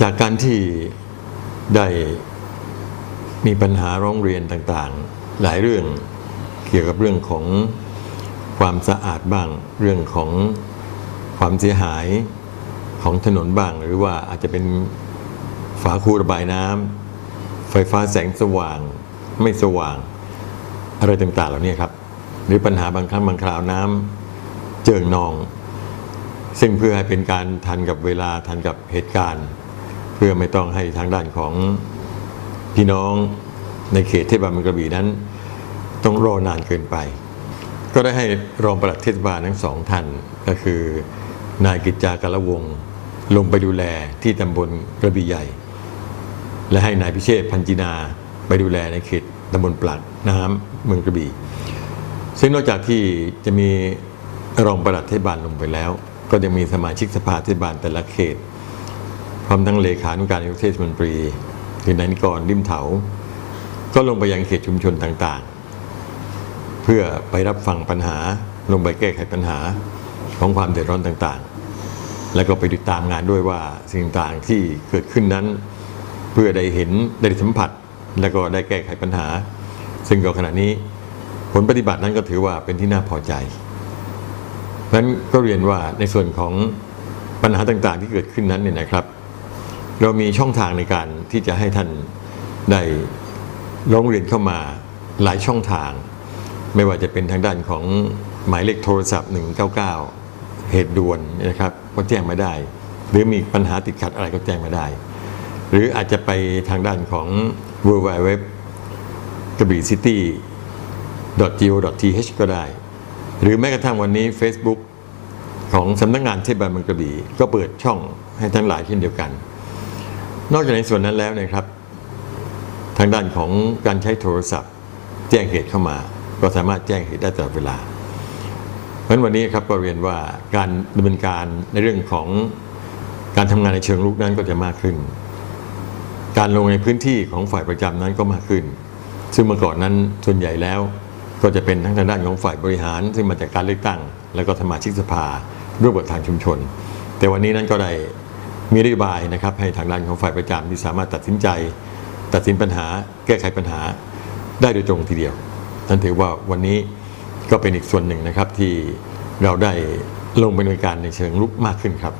จากการที่ได้มีปัญหาร้องเรียนต่างๆ หลายเรื่องเกี่ยวกับเรื่องของความสะอาดบ้าง เรื่องของความเสียหายของถนนบ้าง หรือว่าอาจจะเป็นฝาคูระบายน้ำไฟฟ้าแสงสว่างไม่สว่าง อะไรต่างๆเหล่านี้ครับ หรือปัญหาบางครั้งบางคราวน้ำเจิ่งนอง ซึ่งเพื่อให้เป็นการทันกับเวลาทันกับเหตุการณ์ พื่อไม่ต้องให้ทางด้านของพี่น้องในเขตเทศบาลเมืองกระบี่นั้น ต้องรอนานเกินไป ก็ได้ให้รองปลัดเทศบาลทั้งสองท่านก็คือนายกิจจากรวงลงไปดูแลที่ตำบลกระบี่ใหญ่ และให้นายพิเชษพันจินาไปดูแลในเขตตำบลปลักน้ำเมืองกระบี่ ซึ่งนอกจากที่จะมีรองปลัดเทศบาลลงไปแล้ว ก็ยังมีสมาชิกสภาเทศบาลแต่ละเขต ร้อมทั้งเลขานุการนายกเทศมนตรีคือนายนิกรริมเถา ก็ลงไปยังเขตชุมชนต่างๆ เพื่อไปรับฟังปัญหาลงไปแก้ไขปัญหาของความเดือดร้อนต่างๆ แล้วก็ไปติดตามงานด้วยว่าสิ่งต่างๆที่เกิดขึ้นนั้น เพื่อได้เห็นได้สัมผัส แล้วก็ได้แก้ไขปัญหา ซึ่งก็ขณะนี้ผลปฏิบัตินั้นก็ถือว่าเป็นที่น่าพอใจเพราะนั้นก็เรียนว่าในส่วนของปัญหาต่างๆ ที่เกิดขึ้นนั้นเนี่ยนะครับ เรามีช่องทางในการที่จะให้ท่านได้ร้องเรียนเข้ามาหลายช่องทาง ไม่ว่าจะเป็นทางด้านของหมายเลขโทรศัพท์ 199 เหตุด่วนนะครับก็แจ้งมาได้ หรือมีปัญหาติดขัดอะไรก็แจ้งมาได้ หรืออาจจะไปทางด้านของ w w w กระบี่ซิตี้ go.th ก็ได้ หรือแม้กระทั่งวันนี้ Facebook ของสำนักงานเทศบาลเมืองกระบี่ก็เปิดช่องให้ทั้งหลายเช่นเดียวกัน นอกจากในส่วนนั้นแล้วนะครับ ทางด้านของการใช้โทรศัพท์ แจ้งเหตุเข้ามา ก็สามารถแจ้งเหตุได้ตลอดเวลา เพราะฉะนั้นวันนี้ครับก็เรียนว่าการดำเนินการในเรื่องของการทำงานในเชิงลุกนั้นก็จะมากขึ้น การลงในพื้นที่ของฝ่ายประจำนั้นก็มากขึ้น ซึ่งเมื่อก่อนนั้นส่วนใหญ่แล้วก็จะเป็นทั้งทางด้านของฝ่ายบริหาร ซึ่งมาจากการเลือกตั้ง แล้วก็สมาชิกสภาร่วมกับทางชุมชน แต่วันนี้นั้นก็ได้ มีนโยบายนะครับให้ทางด้านของฝ่ายประจำที่สามารถตัดสินใจ ตัดสินปัญหา แก้ไขปัญหาได้โดยตรงทีเดียวนั่นถือว่าวันนี้ก็เป็นอีกส่วนหนึ่งนะครับที่เราได้ลงเป็นวยการในเชิงลุกมากขึ้นครับ